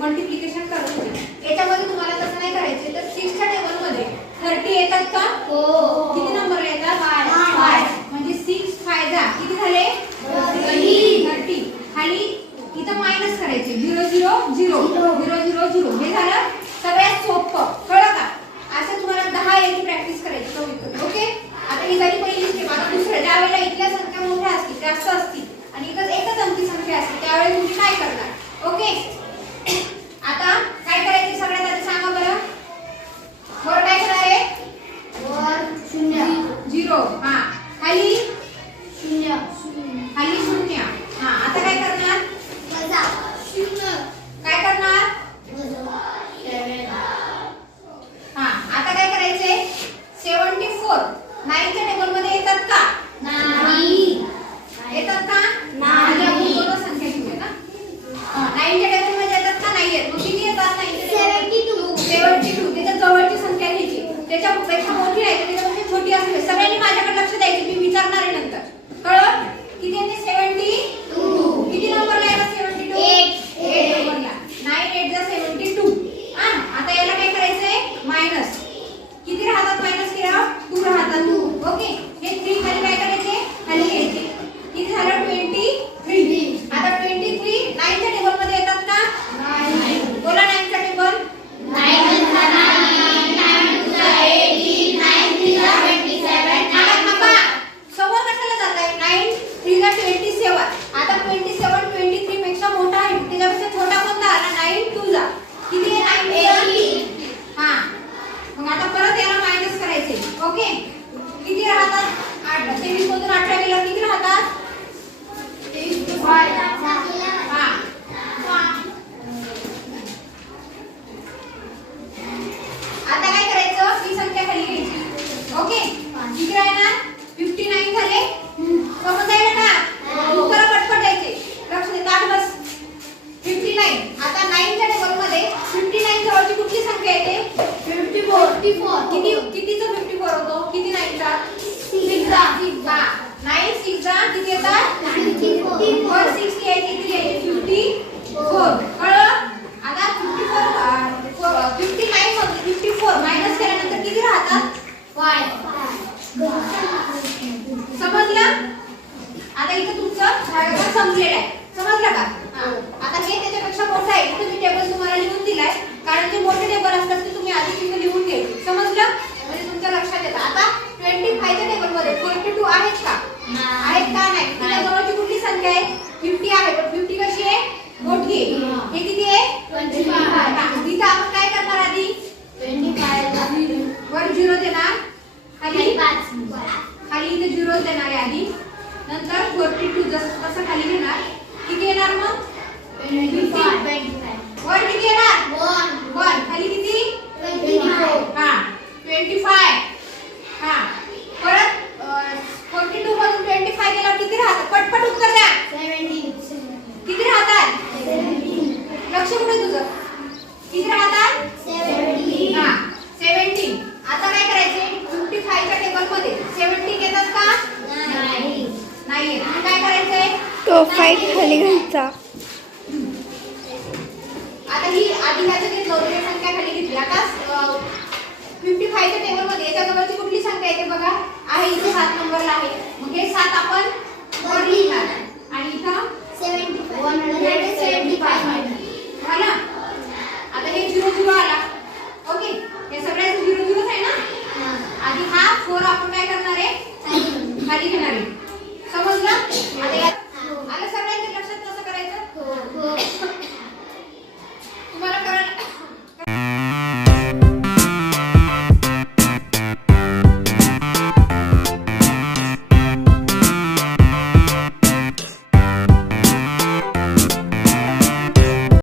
Multiplication करत होते। याच्यामध्ये तुम्हाला तसं नाही करायचे, तर 6 च्या टेबल मध्ये 30 येतात का? हो। किती नंबर येतात? 5 म्हणजे 6 5 जा किती झाले? 30। खाली इथं मायनस करायचे 0 0 0 0 0 0 हे झालं सगळ्यात सोपं, कळलं का? असं तुम्हाला 10 याची प्रॅक्टिस करायची कमीत ओके। आता ही झाली पहिली स्टेप। आता दुसरं, ज्यावेळेला इथल्या संख्या मोठ्या असतील जास्त असतील आणि इथं एकच अंकी संख्या असते त्यावेळेस तुम्ही काय करणार? ओके, आता काय करायचे सगळ्यात आधी सांगा बरं। वर काय करणार आहे? वर 0 हां, खाली 0 खाली 0 हां। आता काय करणार? वजा 0 काय करणार? वजा 7 हां। आता काय करायचे? 74 9 च्या टेबल मध्ये येतात का? नाही। येतात का? नाही। आपण दोन संख्या घेऊया ना। 9 च्या टेबल मध्ये येतात का? नाही येत। मग किती येतात? 72 त्याच्या जवळची संख्या घ्यायची, त्याच्यापेक्षा मोठी नाही त्याच्यापेक्षा छोटी असते। सगळ्यांनी माझ्याकडे लक्ष द्यायचं, मी विचारणार आहे नंतर, कळलं? किती येते? 72 किती नंबरला येतात? 72 8 नंबरला। 9 8 जा 72 हां। आता याला काय करायचंय? मायनस किती राहतात? मायनस केला 2 राहतात। ओके, हे 3 खाली काय करायचे? खाली घ्यायचे। किती झालं? 23। आता 23 9 च्या टेबल मध्ये येतात का? नाही। बोला 9 चा टेबल। 9 चा 9 9 चा 18 9 3 चा 27 थांबा, समोर कशाला जाताय? 9 3 चा 27। आता 27 23 पेक्षा मोठा आहे, त्याच्यापेक्षा छोटा कोणता आला? 9 2 जा किती आहे? 9 हां। मग आता परत याला मायनस करायचे। ओके, किती राहतात? 8 23 मधून 18 गेला किती राहतात? 23 हां। आता काय करायचं? ही संख्या खाली घ्यायची। ओके, किती राहणार? 59 झाले। समजायला ना? उत्तर पटपट द्यायचे, लक्ष दे ताट बस। 59 आता 9 च्या टेबल मध्ये 59 जवळची कुठली संख्या येते? 54 किती कितीचा 54 होतो? किती 9 चा? 6 चा। हां, 9 6 जा किती येतात? 54 6 किती आहे? 54 कळलं? आता 59 मध्ये 54 मायनस केल्यानंतर किती राहतात? 5 समजलं? आता इथे तुमचं भागाकार संपलेला आहे, समजलं का? आता हे त्याच्यापेक्षा मोठं आहे, इथे मी टेबल तुम्हाला लिहून दिलाय, कारण जे मोठे टेबल असतात ते तुम्ही आधी तिथे लिहून घ्यायचे, समजलं? म्हणजे तुमच्या लक्षात येतं। आता 25 च्या टेबल मध्ये 42 आहेत का? आहेत का? नाही। त्याच्या जवळची कुठली संख्या आहे? 50 आहे, पण 50 कशी आहे? मोठी आहे। हे किती आहे? 25। इथे आपण काय करणार आधी? 25 वर 0 देणार, खाली 5 खाली इथे 0 देणार आहे आधी, नंतर 42 जसं तसं खाली घेणार, किती येणार मग? 25 वर किती येणार? 1 खाली किती? 24 हां 25 हां। परत 42 मधून 25 गेल्यावर किती राहतात? पटपट उत्तर द्या। 17 किती राहतात? 17 लक्ष कुठे तुझं? किती राहतात? 17 हां 17। आता काय करायचे? 55 च्या टेबल मध्ये 17 येतात का? नाही नाही। काय करायचंय? तो 5 खाली घ्यायचा। आता ही आधी ह्याचं घेतलं होतं, ही संख्या खाली घेतली। आता 55 च्या टेबल मध्ये याच्या जवळची कुठली संख्या येते बघा? आहे इथे 7 नंबरला आहे, मग हे 7 आपण वर लिहिणार आणि इथं 175 झाला। आता हे 0 0 आला। ओके, हे सगळ्यात 0 0 आहे ना? आधी हा 4 आपण काय करणार आहे? खाली घेणार आहे, समजलं? आता आलं सगळ्यांच्या लक्षात कसं करायचं?